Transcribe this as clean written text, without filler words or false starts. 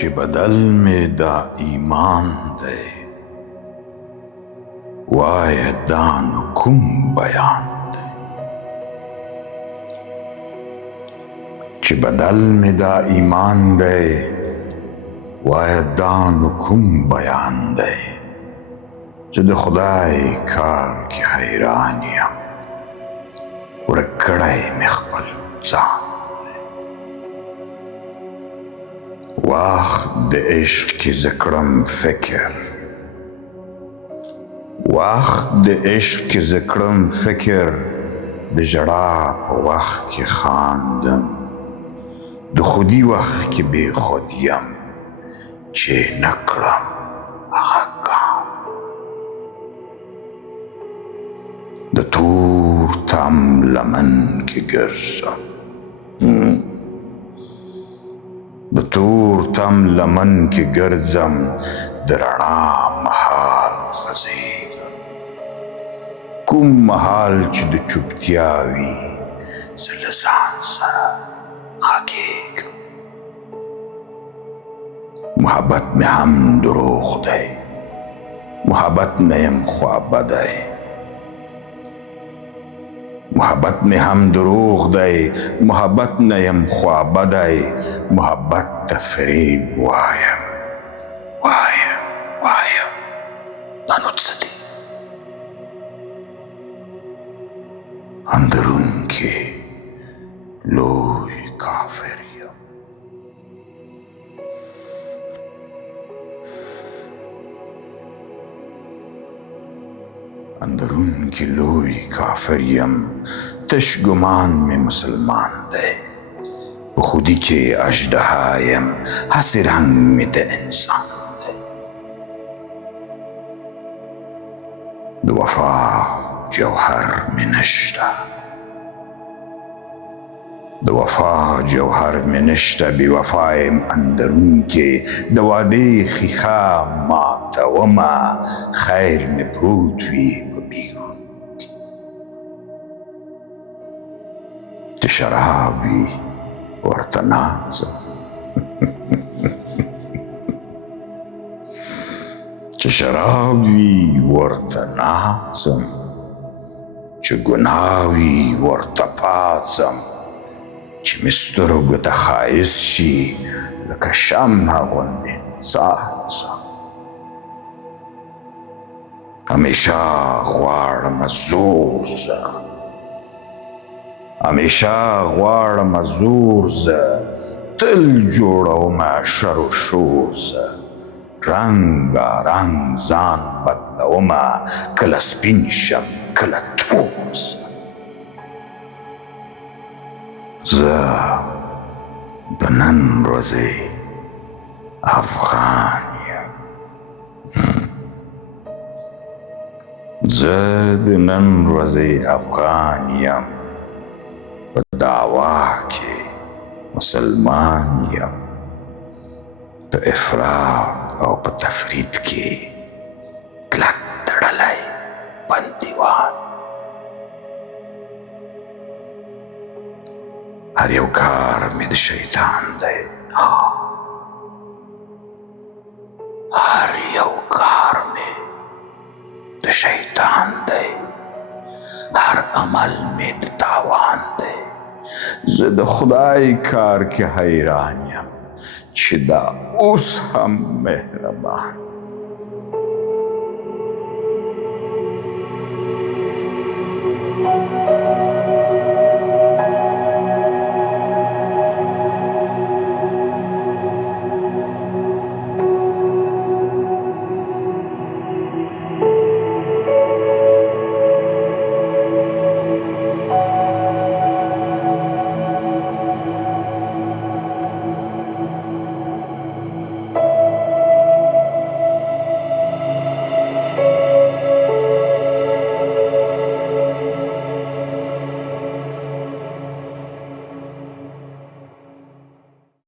چې بدل مې دا ایمان دی، وایه دا نو کوم بیان دی؟ چې بدل مې دا ایمان دی، وایه دا نو کوم بیان دی؟ زه د خدای کار کې حیران یم، ورک کړی مې خپل ځان. وخت د عشق کې زه کړم فکر، وخت د عشق کې زه کړم فکر، د ژړا په وخت کې خاندم، د خودي وخت کې بې خود یم چې نه کړم هغه ګام. د تور تم لمن کې ګرځم، د تور تم لمن کې ګرځم، د رڼا مهال غځېږم. کوم مهال چې د چوپتیا وي، زه له ځان سره غږېږم. محبت مې هم دروغ دی، محبت نه یم خوابدی. محبت مې هم دروغ دی، محبت نه یم خوابدی. محبت ته فریب وایم، وایم وایم دا نو څه دی؟ اندرون کې لوی کافر یم. اندرون کې لوی کافر یم، تش ګمان مې مسلمان دی. په خودی کې اژدها یم، هسې رنګ مې د انسان دی. د وفا جوهر مې نشته، د وفا جوهر مې نشته. بې وفا یم اندرون کې، د وعدې ښیښه ماتومه، خیر مې پروت وي په بیرون کې. چې شراب وي ورته ناڅم، چې شراب وي ورته ناڅم، چې ګناه وي ورته پاڅم، چې مې سترګو ته ښایست شي لکه شمع غوندې څاڅم. همیشه غواړم زور زه، همیشه غواړم زور زه، تل جوړومه شر و شور زه. رنګارنګ ځان بدلومه، کله سپین شم کله تور زه. زه د نن ورځې افغان یم، زه د نن ورځې افغان یم، په دعوا کې مسلمان یم، په افراط او په تفرید کې کلک تړلی بندیوان. هر یو کار مې د شیطان دی، هر یو کار مې د شیطان دی، هر عمل مې د تاوان دی. زه د خدای کار کې حیران یم، چې دا اوس هم مهربان